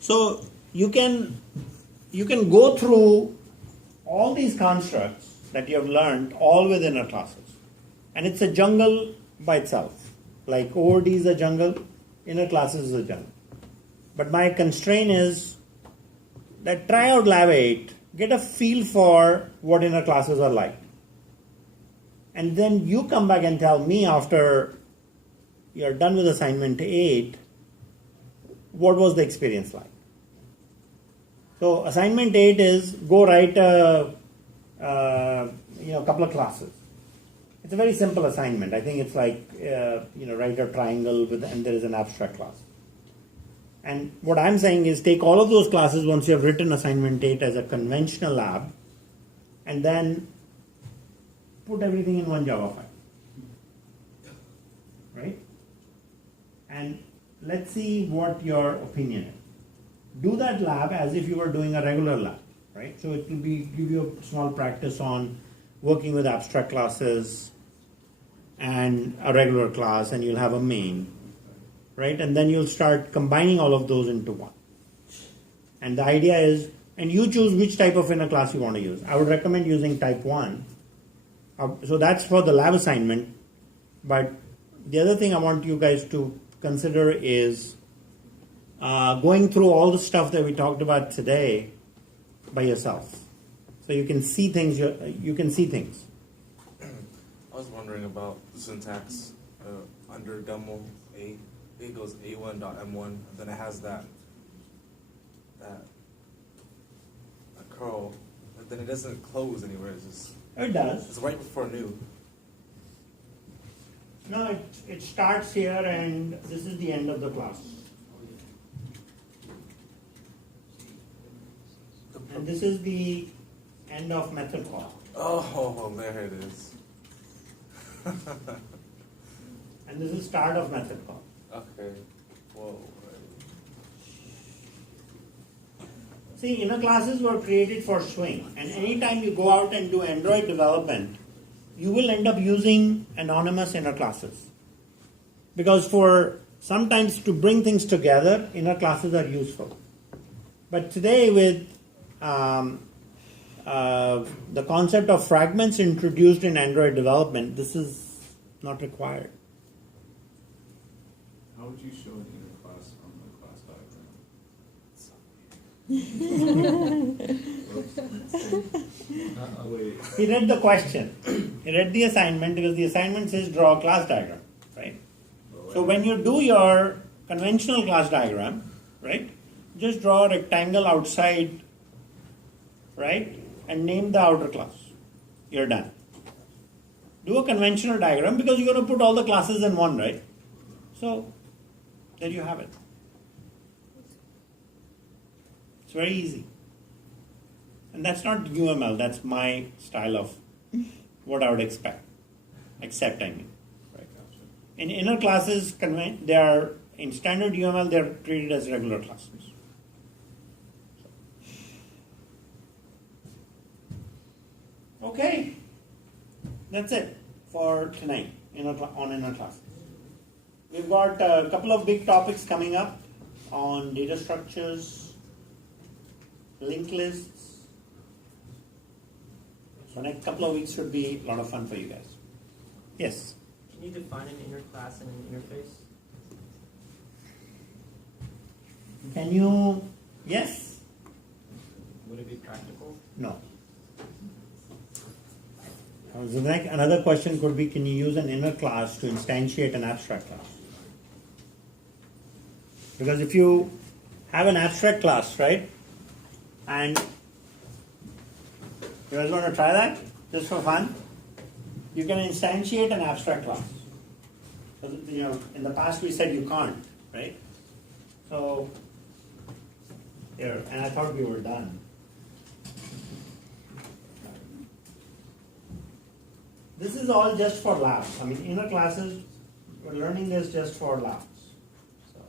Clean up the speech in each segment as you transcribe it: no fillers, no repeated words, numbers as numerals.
So you can go through all these constructs that you have learned all with inner classes. And it's a jungle by itself. Like OOD is a jungle, inner classes is a jungle. But my constraint is that try out Lab 8, get a feel for what inner classes are like. And then you come back and tell me after you're done with assignment 8, what was the experience like? So assignment 8 is go write a couple of classes. It's a very simple assignment. I think it's like write a triangle and there is an abstract class. And what I'm saying is take all of those classes once you have written assignment 8 as a conventional lab, and then put everything in one Java file. Right? And let's see what your opinion is. Do that lab as if you were doing a regular lab, right? So it will give you a small practice on working with abstract classes and a regular class, and you'll have a main, right? And then you'll start combining all of those into one. And the idea is, and you choose which type of inner class you want to use. I would recommend using type 1. So that's for the lab assignment. But the other thing I want you guys to consider is going through all the stuff that we talked about today by yourself. So you can see things. You can see things. I was wondering about the syntax under demo A. It goes A1.M1, and then it has that curl, and then it doesn't close anywhere. It's just It does. it's right before new. No, it starts here, and this is the end of the class. And this is the end of method call. Oh, there it is. And this is start of method call. Okay. Whoa. See, inner classes were created for Swing, and anytime you go out and do Android development, you will end up using anonymous inner classes. Because for sometimes to bring things together, inner classes are useful. But today with the concept of fragments introduced in Android development, this is not required. How would you show an inner class on the class diagram? Wait. He read the question. He read the assignment because the assignment says draw a class diagram, right? So when you do your conventional class diagram, right, just draw a rectangle outside, right, and name the outer class. You're done. Do a conventional diagram because you're going to put all the classes in one, right? So there you have it. It's very easy. And that's not UML, that's my style of what I would accept, I mean. Right. In inner classes, they are, in standard UML, they are treated as regular classes. Okay, that's it for tonight on inner classes. We've got a couple of big topics coming up on data structures, linked lists. So next couple of weeks should be a lot of fun for you guys. Yes? Can you define an inner class and an interface? Can you? Yes? Would it be practical? No. So another question could be, can you use an inner class to instantiate an abstract class? Because if you have an abstract class, right, and you guys want to try that just for fun? You can instantiate an abstract class. In the past we said you can't, right? So here, and I thought we were done. This is all just for labs. I mean, inner classes, we're learning this just for labs. So,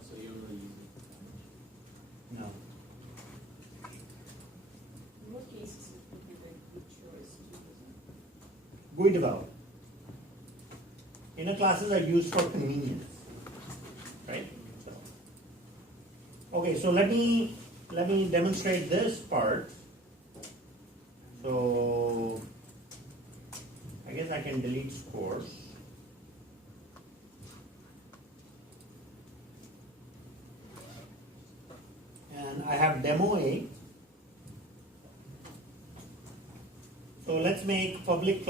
Also, you don't really use it. no. In what cases it would be a good choice to use it? GUI development. Inner classes are used for convenience, right? So, Okay, so let me demonstrate this part. So I guess I can delete scores. And I have demo A. So let's make public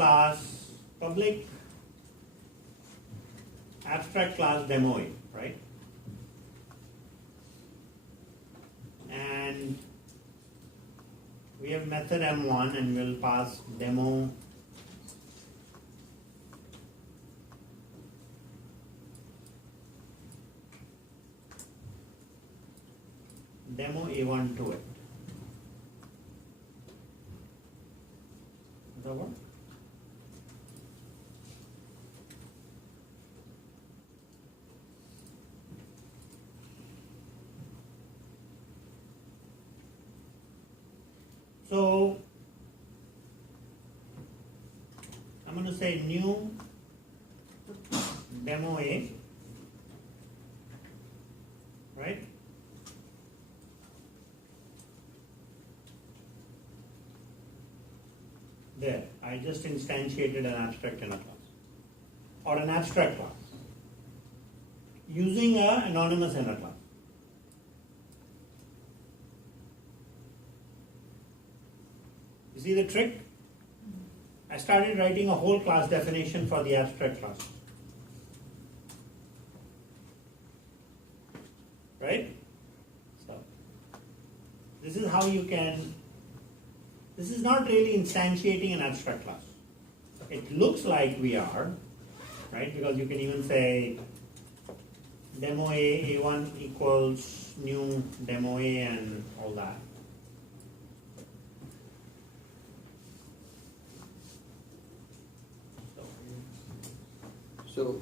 abstract class demo A, right? And we have method M1 and we'll pass demo A1 to it. Does that work? So I'm going to say new demo A, right? There, I just instantiated an abstract in a class or an abstract class using an anonymous inner class. You see the trick? I started writing a whole class definition for the abstract class. Right? So, this is how you can, this is not really instantiating an abstract class. It looks like we are, right? Because you can even say demo A, A1 equals new demo A and all that. So,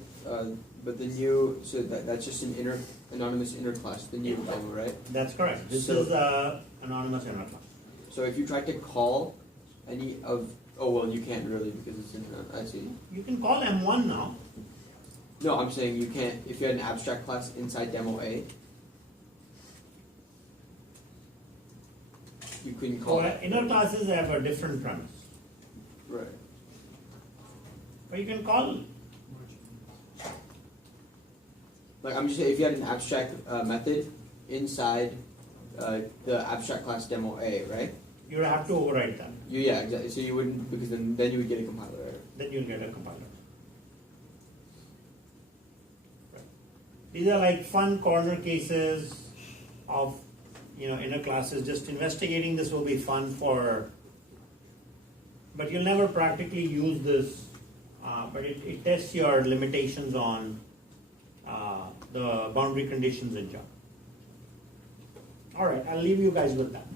but the new, so that's just an anonymous inner class, the new demo, right? That's correct. This So- is the anonymous inner class. So if you try to call any of, oh well, you can't really because it's in, I see. You can call M1 now. No, I'm saying you can't, if you had an abstract class inside demo A, you couldn't call So it. inner classes have a different premise. Right. But you can call, Like I'm just saying, if you had an abstract method inside the abstract class demo A, right? you would have to override that. Yeah, exactly. So you wouldn't, because then you would get a compiler error. Then you'll get a compiler. Right. These are like fun corner cases of inner classes. Just investigating this will be fun but you'll never practically use this. But it tests your limitations on the boundary conditions in Java. All right, I'll leave you guys with that.